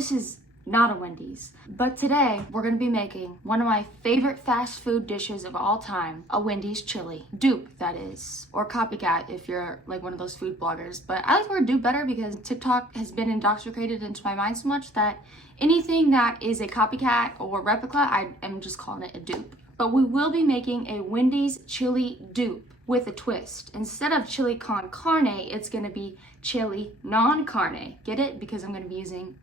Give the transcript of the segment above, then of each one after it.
this is not a Wendy's, but today we're gonna be making one of my favorite fast food dishes of all time, a Wendy's chili. Dupe, that is, or copycat if you're like one of those food bloggers. But I like the word dupe better because TikTok has been indoctrinated into my mind so much that anything that is a copycat or replica, I am just calling it a dupe. But we will be making a Wendy's chili dupe with a twist. Instead of chili con carne, it's gonna be chili non carne. Get it? Because I'm gonna be using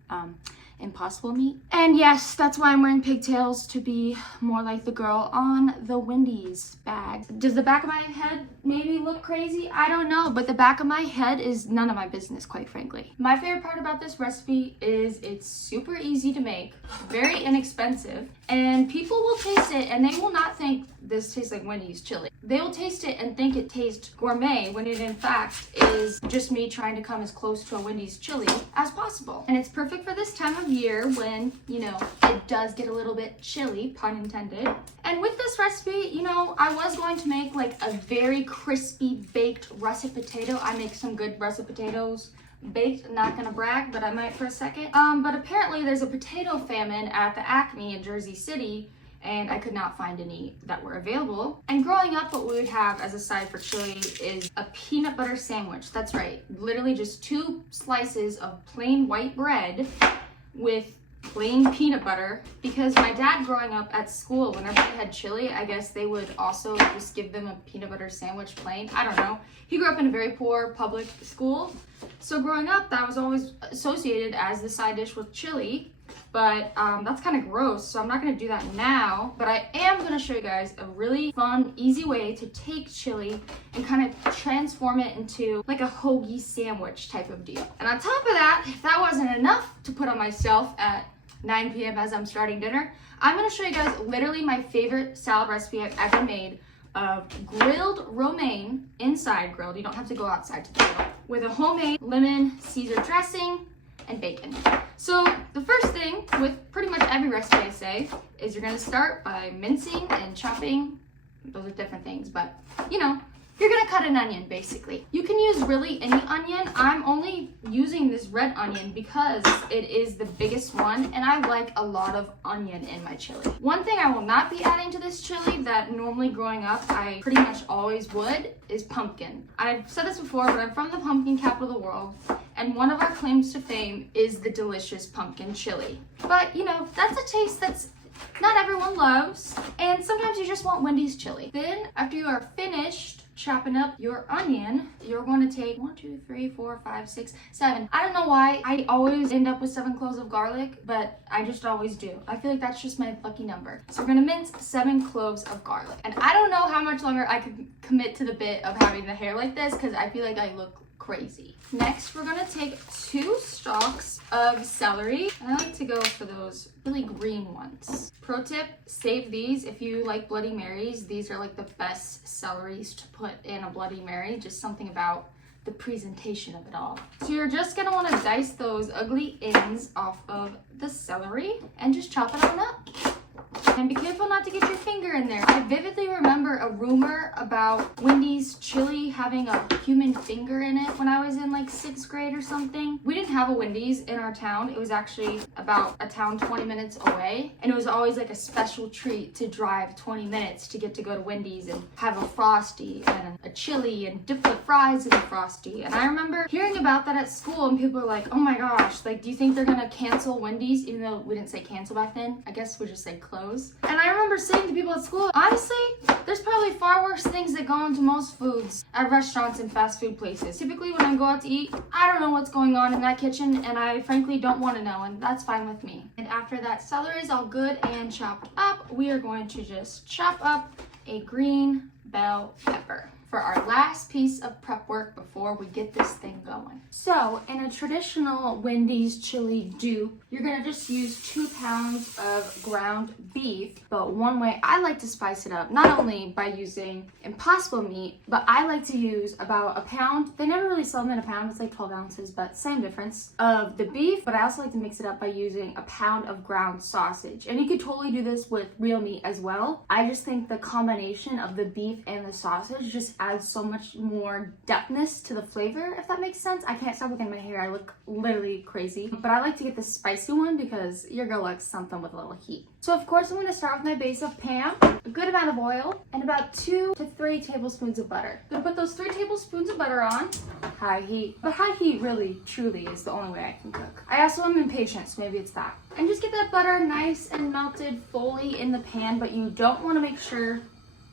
impossible meat. And yes, that's why I'm wearing pigtails, to be more like the girl on the Wendy's bag. Does the back of my head maybe look crazy? I don't know, but the back of my head is none of my business, quite frankly. My favorite part about this recipe is it's super easy to make, very inexpensive, and people will taste it and they will not think this tastes like Wendy's chili. They will taste it and think it tastes gourmet when it in fact is just me trying to come as close to a Wendy's chili as possible. And it's perfect for this time of year when, you know, it does get a little bit chilly, pun intended. And with this recipe, you know, I was going to make like a very crispy baked russet potato. I make some good russet potatoes baked, not gonna brag, but I might for a second. But apparently there's a potato famine at the Acme in Jersey City, and I could not find any that were available. And growing up, what we would have as a side for chili is a peanut butter sandwich. That's right, literally just 2 slices of plain white bread with plain peanut butter, because my dad growing up at school, whenever they had chili, I guess they would also just give them a peanut butter sandwich plain. I don't know. He grew up in a very poor public school, so growing up that was always associated as the side dish with chili. But that's kind of gross, so I'm not going to do that now. But I am going to show you guys a really fun, easy way to take chili and kind of transform it into like a hoagie sandwich type of deal. And on top of that, if that wasn't enough to put on myself at 9 p.m. as I'm starting dinner, I'm going to show you guys literally my favorite salad recipe I've ever made of grilled romaine, inside grilled, you don't have to go outside to grill, with a homemade lemon Caesar dressing and bacon. So the first thing with pretty much every recipe I say is you're gonna start by mincing and chopping. Those are different things, but you know, you're gonna cut an onion basically. You can use really any onion. I'm only using this red onion because it is the biggest one and I like a lot of onion in my chili. One thing I will not be adding to this chili that normally growing up I pretty much always would is pumpkin. I've said this before, but I'm from the pumpkin capital of the world, and one of our claims to fame is the delicious pumpkin chili. But you know, that's a taste that's not everyone loves, and sometimes you just want Wendy's chili. Then after you are finished chopping up your onion, you're going to take 1, 2, 3, 4, 5, 6, 7. I don't know why I always end up with 7 cloves of garlic, but I just always do. I feel like that's just my lucky number. So we're gonna mince 7 cloves of garlic. And I don't know how much longer I could commit to the bit of having the hair like this because I feel like I look crazy. Next, we're gonna take 2 stalks of celery. I like to go for those really green ones. Pro tip, save these if you like Bloody Marys. These are like the best celeries to put in a Bloody Mary. Just something about the presentation of it all. So you're just gonna wanna dice those ugly ends off of the celery and just chop it on up. And be careful not to get your finger in there. I vividly remember a rumor about Wendy's chili having a human finger in it when I was in like 6th grade or something. We didn't have a Wendy's in our town. It was actually about a town 20 minutes away. And it was always like a special treat to drive 20 minutes to get to go to Wendy's and have a Frosty and a chili and dip the fries in the Frosty. And I remember hearing about that at school and people were like, oh my gosh, like do you think they're gonna cancel Wendy's? Even though we didn't say cancel back then. I guess we just said close. And I remember saying to people at school, honestly, there's probably far worse things that go into most foods at restaurants and fast food places. Typically when I go out to eat, I don't know what's going on in that kitchen and I frankly don't want to know, and that's fine with me. And after that celery is all good and chopped up, we are going to just chop up a green bell pepper for our last piece of prep work before we get this thing going. So in a traditional Wendy's chili dupe, you're gonna just use 2 pounds of ground beef, but one way I like to spice it up, not only by using impossible meat, but I like to use about a pound. They never really sell them in a pound, it's like 12 ounces, but same difference of the beef, but I also like to mix it up by using a pound of ground sausage. And you could totally do this with real meat as well. I just think the combination of the beef and the sausage just adds so much more depthness to the flavor, if that makes sense. I can't stop looking at my hair. I look literally crazy. But I like to get the spicy one because your girl likes something with a little heat. So of course I'm going to start with my base of Pam, a good amount of oil, and about 2 to 3 tablespoons of butter. I'm going to put those 3 tablespoons of butter on high heat. But high heat really, truly is the only way I can cook. I also am impatient, so maybe it's that. And just get that butter nice and melted fully in the pan, but you don't want to make sure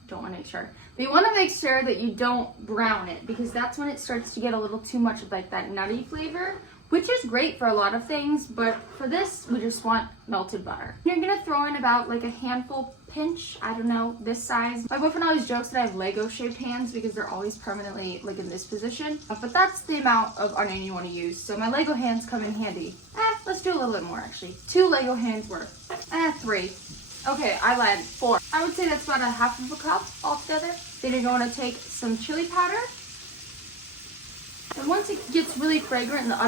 but you want to make sure that you don't brown it, because that's when it starts to get a little too much of like that nutty flavor, which is great for a lot of things, but for this we just want melted butter. You're gonna throw in about like a handful pinch, I don't know, this size. My boyfriend always jokes that I have Lego shaped hands because they're always permanently like in this position, but that's the amount of onion you want to use. So my Lego hands come in handy. Let's do a little bit more actually. 2 Lego hands worth. 3. Okay, I lied. 4. I would say that's about a half of a cup altogether. Then you're going to take some chili powder. And once it gets really fragrant in the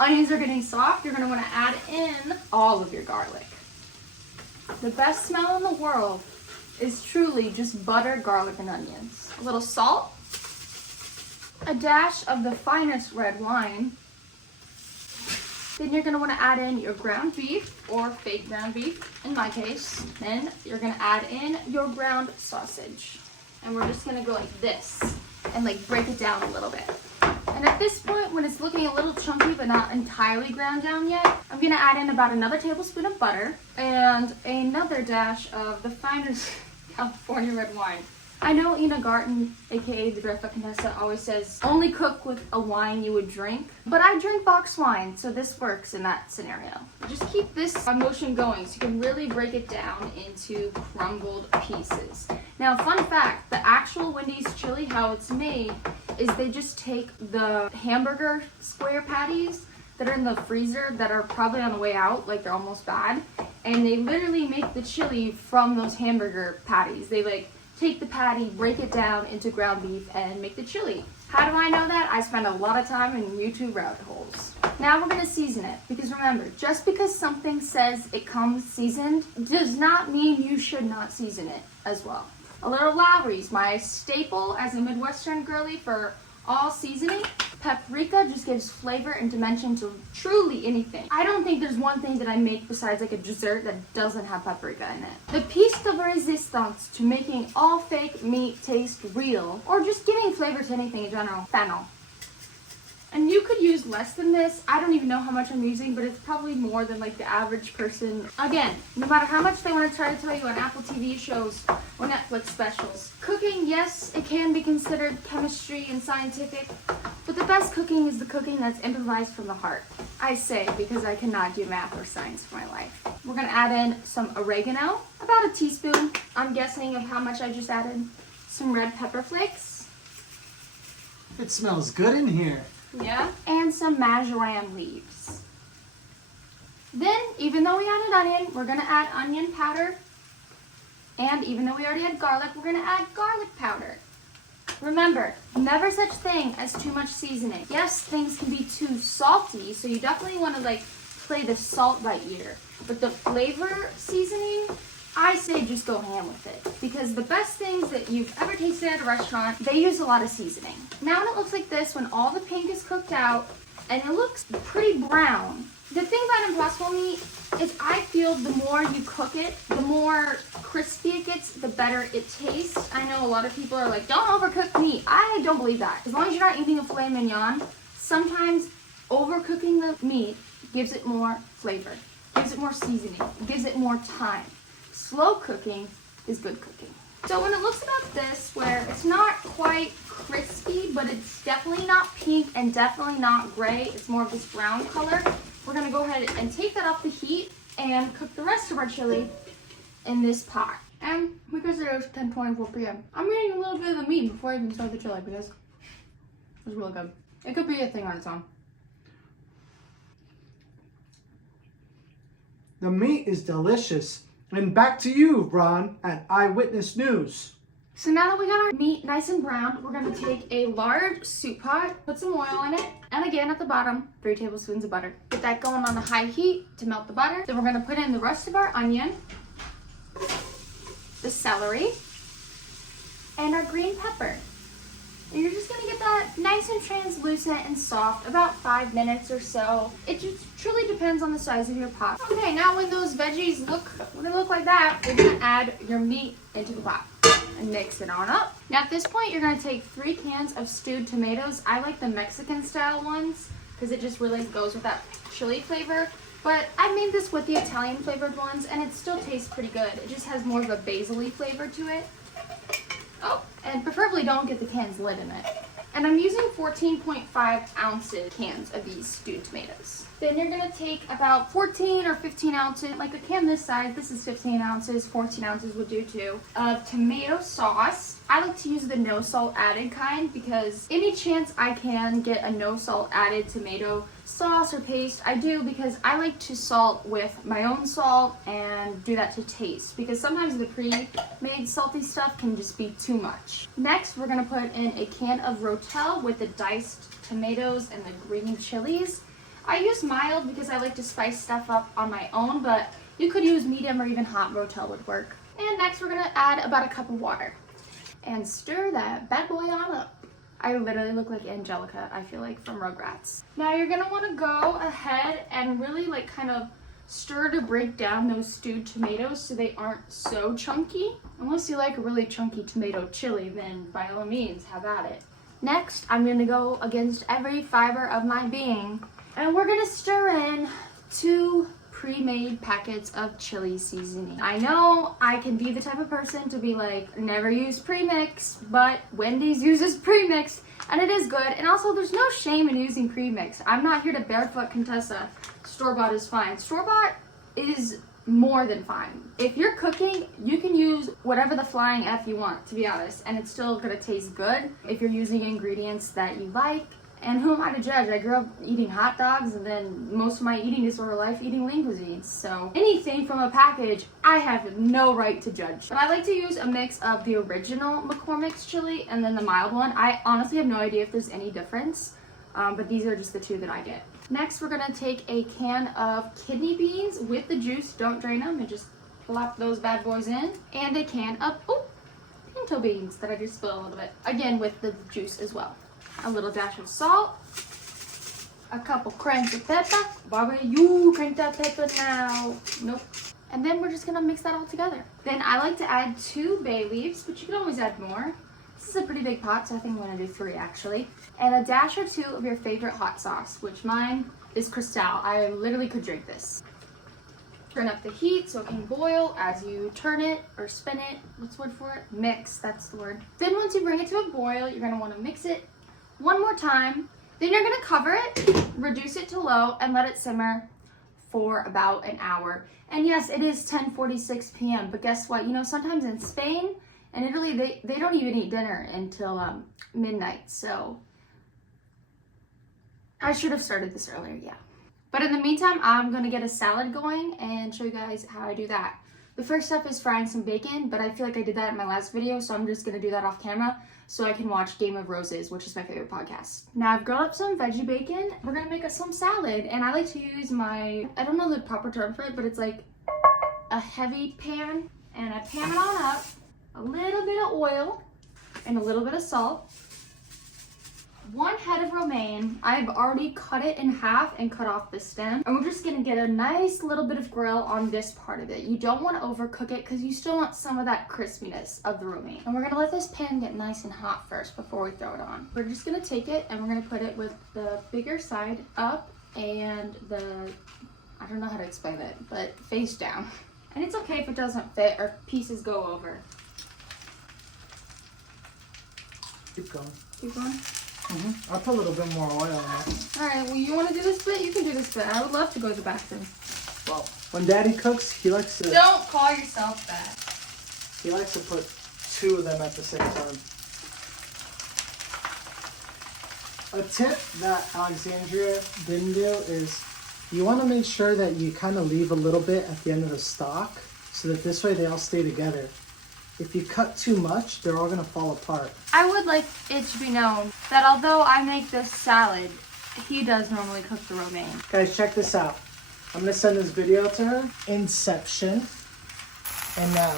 onions are getting soft, you're going to want to add in all of your garlic. The best smell in the world is truly just butter, garlic, and onions. A little salt. A dash of the finest red wine. Then you're going to want to add in your ground beef, or fake ground beef in my case. Then you're going to add in your ground sausage. And we're just going to go like this and like break it down a little bit. And at this point, when it's looking a little chunky but not entirely ground down yet, I'm going to add in about another tablespoon of butter and another dash of the finest California red wine. I know Ina Garten, aka the Dress Up Contessa, always says only cook with a wine you would drink, but I drink boxed wine, so this works in that scenario. Just keep this motion going so you can really break it down into crumbled pieces. Now, fun fact, the actual Wendy's chili, how it's made, is they just take the hamburger square patties that are in the freezer that are probably on the way out, like they're almost bad, and they literally make the chili from those hamburger patties. They like take the patty, break it down into ground beef, and make the chili. How do I know that? I spend a lot of time in YouTube rabbit holes. Now we're gonna season it, because remember, just because something says it comes seasoned does not mean you should not season it as well. A little Lowry's, my staple as a Midwestern girly for all seasoning. Paprika just gives flavor and dimension to truly anything. I don't think there's one thing that I make besides like a dessert that doesn't have paprika in it. The piece de resistance to making all fake meat taste real, or just giving flavor to anything in general, fennel. And you could use less than this. I don't even know how much I'm using, but it's probably more than like the average person. Again, no matter how much they want to try to tell you on Apple TV shows or Netflix specials. Cooking, yes, it can be considered chemistry and scientific, but the best cooking is the cooking that's improvised from the heart. I say because I cannot do math or science for my life. We're gonna add in some oregano, about a teaspoon, I'm guessing, of how much I just added. Some red pepper flakes. It smells good in here. Yeah, and some marjoram leaves. Then, even though we added onion, we're gonna add onion powder. And even though we already had garlic, we're gonna add garlic powder. Remember, never such thing as too much seasoning. Yes, things can be too salty, so you definitely wanna like play the salt by ear. But the flavor seasoning, I say just go ham with it, because the best things that you've ever tasted at a restaurant, they use a lot of seasoning. Now when it looks like this, when all the pink is cooked out and it looks pretty brown, the thing about Impossible meat is I feel the more you cook it, the more crispy it gets, the better it tastes. I know a lot of people are like, don't overcook meat. I don't believe that. As long as you're not eating a filet mignon, sometimes overcooking the meat gives it more flavor, gives it more seasoning, gives it more time. Slow cooking is good cooking. So when it looks about this, where it's not quite crispy, but it's definitely not pink and definitely not gray, it's more of this brown color, we're gonna go ahead and take that off the heat and cook the rest of our chili in this pot. And because it is 10:24 p.m., I'm eating a little bit of the meat before I even start the chili because it was really good. It could be a thing on its own. The meat is delicious. And back to you, Ron, at Eyewitness News. So now that we got our meat nice and brown, we're gonna take a large soup pot, put some oil in it, and again at the bottom, 3 tablespoons of butter. Get that going on a high heat to melt the butter. Then we're gonna put in the rest of our onion, the celery, and our green pepper. And you're just gonna get that nice and translucent and soft, about 5 minutes or so. It just truly depends on the size of your pot. Okay, now when those veggies look like that, you're gonna add your meat into the pot and mix it on up. Now at this point, you're gonna take 3 cans of stewed tomatoes. I like the Mexican style ones because it just really goes with that chili flavor. But I made this with the Italian flavored ones and it still tastes pretty good. It just has more of a basil-y flavor to it. Oh, and preferably don't get the can's lid in it. And I'm using 14.5 ounces cans of these stewed tomatoes. Then you're gonna take about 14 or 15 ounces, like a can this size, this is 15 ounces, 14 ounces would do too, of tomato sauce. I like to use the no salt added kind because any chance I can get a no salt added tomato sauce or paste, I do, because I like to salt with my own salt and do that to taste, because sometimes the pre-made salty stuff can just be too much. Next, we're gonna put in a can of Rotel with the diced tomatoes and the green chilies. I use mild because I like to spice stuff up on my own, but you could use medium or even hot Rotel would work. And next we're gonna add about a cup of water and stir that bad boy on up. I literally look like Angelica, I feel like, from Rugrats. Now you're gonna wanna go ahead and really like kind of stir to break down those stewed tomatoes so they aren't so chunky. Unless you like a really chunky tomato chili, then by all means, have at it. Next, I'm gonna go against every fiber of my being, and we're gonna stir in 2 pre-made packets of chili seasoning. I know I can be the type of person to be like, never use pre-mix, but Wendy's uses pre-mixed and it is good. And also there's no shame in using pre-mixed. I'm not here to barefoot Contessa. Store-bought is fine. Store-bought is more than fine. If you're cooking, you can use whatever the flying F you want, to be honest, and it's still gonna taste good if you're using ingredients that you like. And who am I to judge? I grew up eating hot dogs and then most of my eating disorder life eating lean cuisines. So anything from a package, I have no right to judge. But I like to use a mix of the original McCormick's chili and then the mild one. I honestly have no idea if there's any difference, but these are just the 2 that I get. Next, we're gonna take a can of kidney beans with the juice. Don't drain them and just plop those bad boys in. And a can of, pinto beans that I just spilled a little bit. Again, with the juice as well. A little dash of salt, a couple cranks of pepper. Bobby, you crank that pepper now. Nope. And then we're just gonna mix that all together. Then I like to add 2 bay leaves, but you can always add more. This is a pretty big pot, so I think I'm gonna do 3 actually. And a dash or 2 of your favorite hot sauce, which mine is Cristal. I literally could drink this. Turn up the heat so it can boil as you turn it or spin it. What's the word for it? Mix, that's the word. Then once you bring it to a boil, you're gonna wanna mix it one more time. Then you're gonna cover it, reduce it to low, and let it simmer for about an hour. And yes, it is 10:46 p.m., but guess what? You know, sometimes in Spain and Italy, they don't even eat dinner until midnight, so I should have started this earlier, yeah. But in the meantime, I'm gonna get a salad going and show you guys how I do that. The first step is frying some bacon, but I feel like I did that in my last video, so I'm just gonna do that off camera so I can watch Game of Roses, which is my favorite podcast. Now I've grilled up some veggie bacon. We're gonna make us some salad, and I like to use my, I don't know the proper term for it, but it's like a heavy pan, and I pan it on up, a little bit of oil, and a little bit of salt. 1 head of romaine. I've already cut it in half and cut off the stem. And we're just gonna get a nice little bit of grill on this part of it. You don't wanna overcook it because you still want some of that crispiness of the romaine. And we're gonna let this pan get nice and hot first before we throw it on. We're just gonna take it and we're gonna put it with the bigger side up and the, I don't know how to explain it, but face down. And it's okay if it doesn't fit or pieces go over. Keep going. Keep going. I'll put a little bit more oil on it. Alright, well you want to do this bit? You can do this bit. I would love to go to the bathroom. Well, when Daddy cooks, he likes to... Don't call yourself that. He likes to put 2 of them at the same time. A tip that Alexandria didn't do is you want to make sure that you kind of leave a little bit at the end of the stock so that this way they all stay together. If you cut too much, they're all going to fall apart. I would like it to be known that although I make this salad, he does normally cook the romaine. Guys, check this out. I'm going to send this video to her. Inception. And now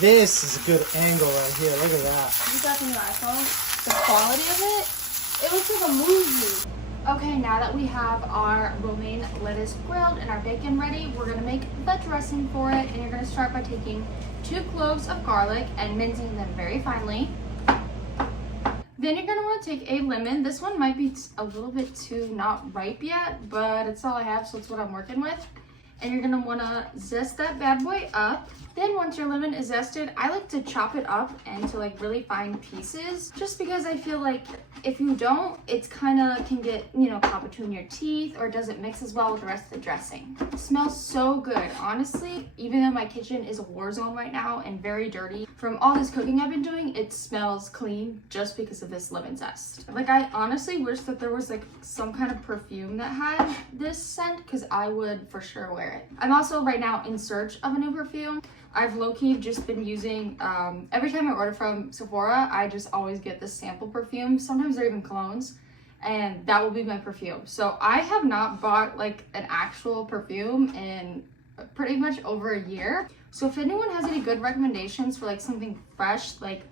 this is a good angle right here. Look at that. You got the new iPhone. The quality of it, it looks like a movie. Okay, now that we have our romaine lettuce grilled and our bacon ready, we're gonna make the dressing for it. And you're gonna start by taking 2 cloves of garlic and mincing them very finely. Then you're gonna wanna take a lemon. This one might be a little bit too not ripe yet, but it's all I have, so it's what I'm working with. And you're gonna wanna zest that bad boy up. Then once your lemon is zested, I like to chop it up into like really fine pieces, just because I feel like if you don't, it's kind of can get, you know, caught between your teeth or doesn't mix as well with the rest of the dressing. It smells so good. Honestly, even though my kitchen is a war zone right now and very dirty, from all this cooking I've been doing, it smells clean just because of this lemon zest. Like, I honestly wish that there was like some kind of perfume that had this scent, because I would for sure wear it. I'm also right now in search of a new perfume. I've low-key just been using, every time I order from Sephora, I just always get the sample perfume. Sometimes they're even colognes, and that will be my perfume. So I have not bought like an actual perfume in pretty much over a year. So if anyone has any good recommendations for like something fresh, like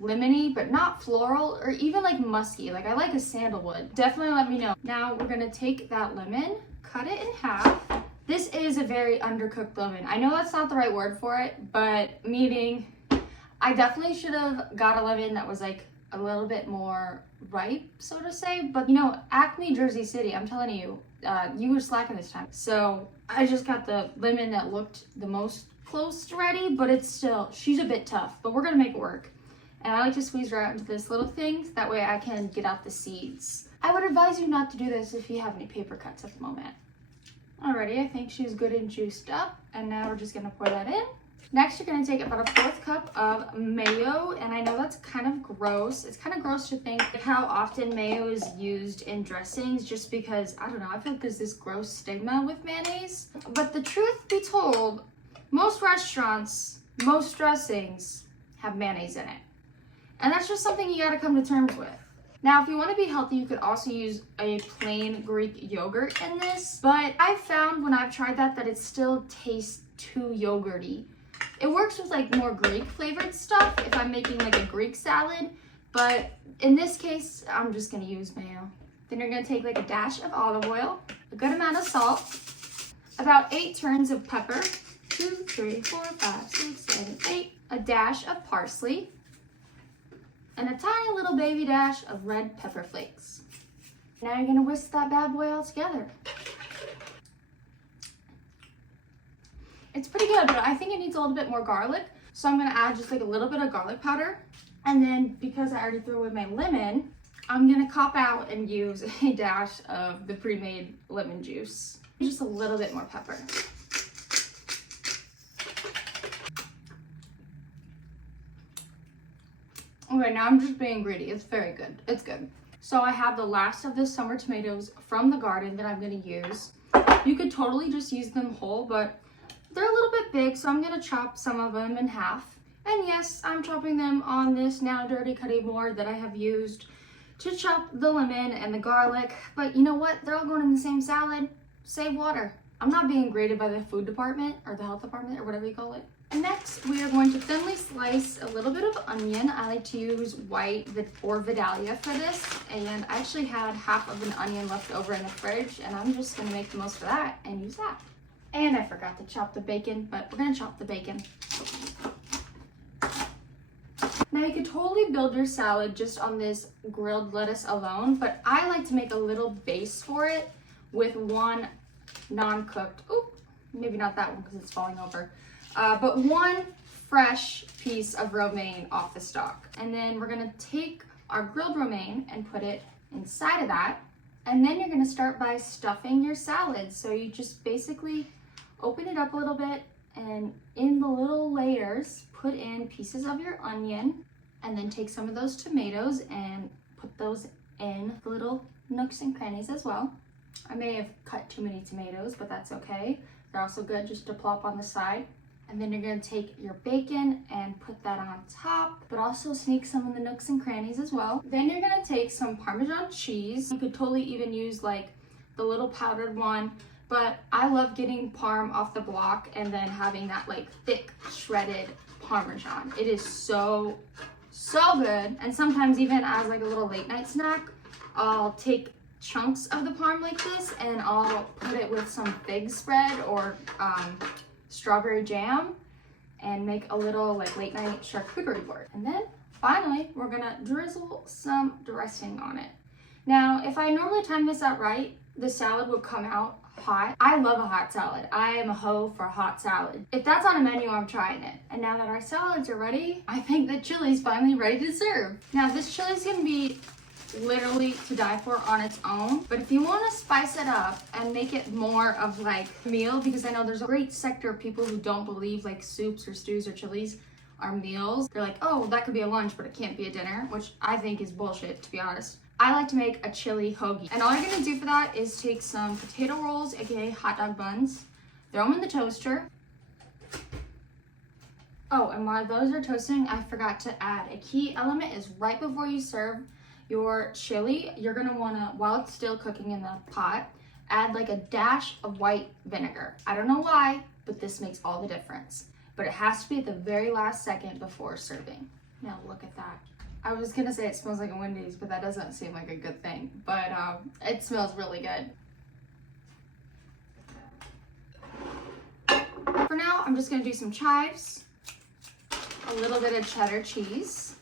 lemony, but not floral, or even like musky, like I like a sandalwood, definitely let me know. Now we're gonna take that lemon, cut it in half. This is a very undercooked lemon. I know that's not the right word for it, but meaning I definitely should have got a lemon that was like a little bit more ripe, so to say. But you know, Acme, Jersey City, I'm telling you, you were slacking this time. So I just got the lemon that looked the most close to ready, but it's still, she's a bit tough, but we're gonna make it work. And I like to squeeze her out into this little thing, that way I can get out the seeds. I would advise you not to do this if you have any paper cuts at the moment. Alrighty, I think she's good and juiced up, and now we're just gonna pour that in. Next, you're gonna take about a 1/4 cup of mayo, and I know that's kind of gross. It's kind of gross to think how often mayo is used in dressings, just because, I don't know, I feel like there's this gross stigma with mayonnaise. But the truth be told, most restaurants, most dressings have mayonnaise in it. And that's just something you gotta come to terms with. Now, if you want to be healthy, you could also use a plain Greek yogurt in this, but I've found when I've tried that it still tastes too yogurty. It works with like more Greek flavored stuff if I'm making like a Greek salad, but in this case, I'm just gonna use mayo. Then you're gonna take like a dash of olive oil, a good amount of salt, about 8 turns of pepper, 2, 3, 4, 5, 6, 7, 8, a dash of parsley, and a tiny little baby dash of red pepper flakes. Now you're gonna whisk that bad boy all together. It's pretty good, but I think it needs a little bit more garlic. So I'm gonna add just like a little bit of garlic powder. And then because I already threw away my lemon, I'm gonna cop out and use a dash of the pre-made lemon juice. Just a little bit more pepper. Okay, now I'm just being greedy. It's very good. It's good. So I have the last of the summer tomatoes from the garden that I'm going to use. You could totally just use them whole, but they're a little bit big, so I'm going to chop some of them in half. And yes, I'm chopping them on this now dirty cutting board that I have used to chop the lemon and the garlic. But you know what? They're all going in the same salad. Save water. I'm not being graded by the food department or the health department or whatever you call it. Next, we are going to thinly slice a little bit of onion. I like to use white or Vidalia for this, and I actually had half of an onion left over in the fridge, and I'm just going to make the most of that and use that. And I forgot to chop the bacon, but we're going to chop the bacon. Now you could totally build your salad just on this grilled lettuce alone, but I like to make a little base for it with one non-cooked, maybe not that one because it's falling over, but one fresh piece of romaine off the stalk. And then we're gonna take our grilled romaine and put it inside of that. And then you're gonna start by stuffing your salad. So you just basically open it up a little bit, and in the little layers, put in pieces of your onion, and then take some of those tomatoes and put those in the little nooks and crannies as well. I may have cut too many tomatoes, but that's okay. They're also good just to plop on the side. And then you're gonna take your bacon and put that on top, but also sneak some in the nooks and crannies as well. Then you're gonna take some Parmesan cheese. You could totally even use like the little powdered one, but I love getting parm off the block and then having that like thick shredded Parmesan. It is so good. And sometimes even as like a little late night snack, I'll take chunks of the parm like this and I'll put it with some fig spread or strawberry jam and make a little like late night charcuterie board. And then finally, we're gonna drizzle some dressing on it. Now, if I normally time this out right, the salad would come out hot. I love a hot salad. I am a hoe for a hot salad. If that's on a menu, I'm trying it. And now that our salads are ready, I think the chili's finally ready to serve. Now, this chili's gonna be literally to die for on its own, but if you want to spice it up and make it more of like a meal, because I know there's a great sector of people who don't believe like soups or stews or chilies are meals. They're like, oh, that could be a lunch, but it can't be a dinner, which I think is bullshit, to be honest. I like to make a chili hoagie, and all you're gonna do for that is take some potato rolls, aka hot dog buns, throw them in the toaster. Oh, and while those are toasting, I forgot to add a key element is right before you serve your chili, you're gonna wanna, while it's still cooking in the pot, add like a dash of white vinegar. I don't know why, but this makes all the difference. But it has to be at the very last second before serving. Now look at that. I was gonna say it smells like a Wendy's, but that doesn't seem like a good thing. But it smells really good. For now, I'm just gonna do some chives, a little bit of cheddar cheese,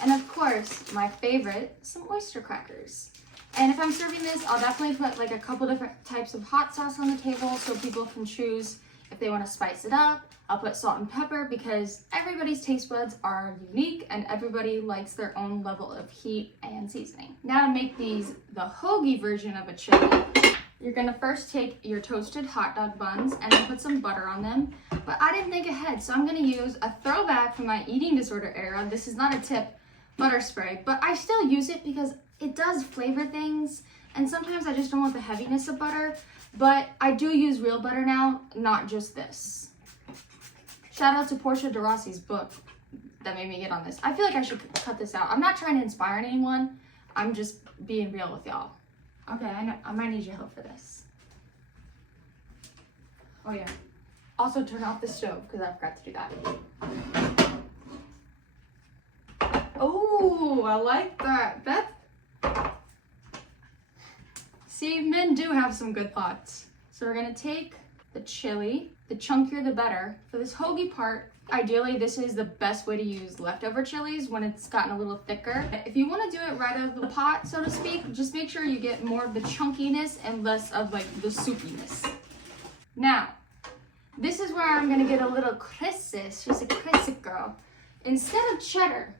and of course, my favorite, some oyster crackers. And if I'm serving this, I'll definitely put like a couple different types of hot sauce on the table so people can choose if they want to spice it up. I'll put salt and pepper because everybody's taste buds are unique and everybody likes their own level of heat and seasoning. Now to make these the hoagie version of a chili, you're gonna first take your toasted hot dog buns and then put some butter on them. But I didn't think ahead, so I'm gonna use a throwback from my eating disorder era. This is not a tip, butter spray, but I still use it because it does flavor things, and sometimes I just don't want the heaviness of butter, but I do use real butter now, not just this. Shout out to Portia de Rossi's book that made me get on this. I feel like I should cut this out. I'm not trying to inspire anyone, I'm just being real with y'all. Okay, I might need your help for this. Oh yeah. Also turn off the stove because I forgot to do that. Oh, I like that. See, men do have some good thoughts. So we're gonna take the chili, the chunkier the better. For this hoagie part, ideally this is the best way to use leftover chilies when it's gotten a little thicker. If you wanna do it right out of the pot, so to speak, just make sure you get more of the chunkiness and less of like the soupiness. Now, this is where I'm gonna get a little crisis. She's a crisis girl. Instead of cheddar,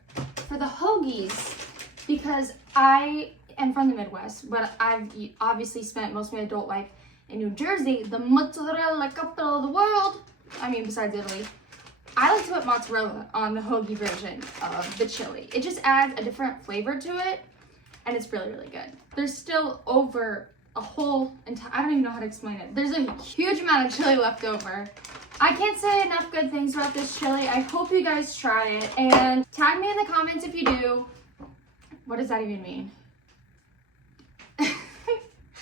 for the hoagies, because I am from the Midwest, but I've obviously spent most of my adult life in New Jersey, the mozzarella capital of the world. I mean, besides Italy. I like to put mozzarella on the hoagie version of the chili. It just adds a different flavor to it, and it's really, really good. There's still over a whole entire, I don't even know how to explain it. There's a huge amount of chili left over. I can't say enough good things about this chili. I hope you guys try it, and tag me in the comments if you do. What does that even mean?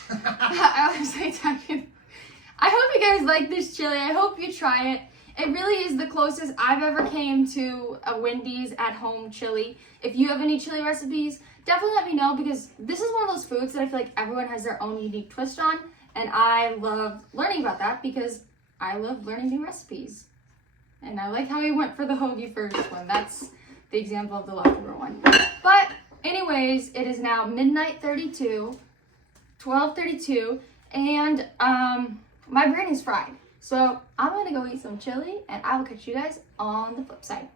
I always say tag me. I hope you guys like this chili. I hope you try it. It really is the closest I've ever came to a Wendy's at-home chili. If you have any chili recipes, definitely let me know, because this is one of those foods that I feel like everyone has their own unique twist on, and I love learning about that because I love learning new recipes. And I like how he went for the hoagie first one. That's the example of the leftover one. But anyways, it is now midnight 12:32, and my brain is fried. So I'm gonna go eat some chili, and I will catch you guys on the flip side.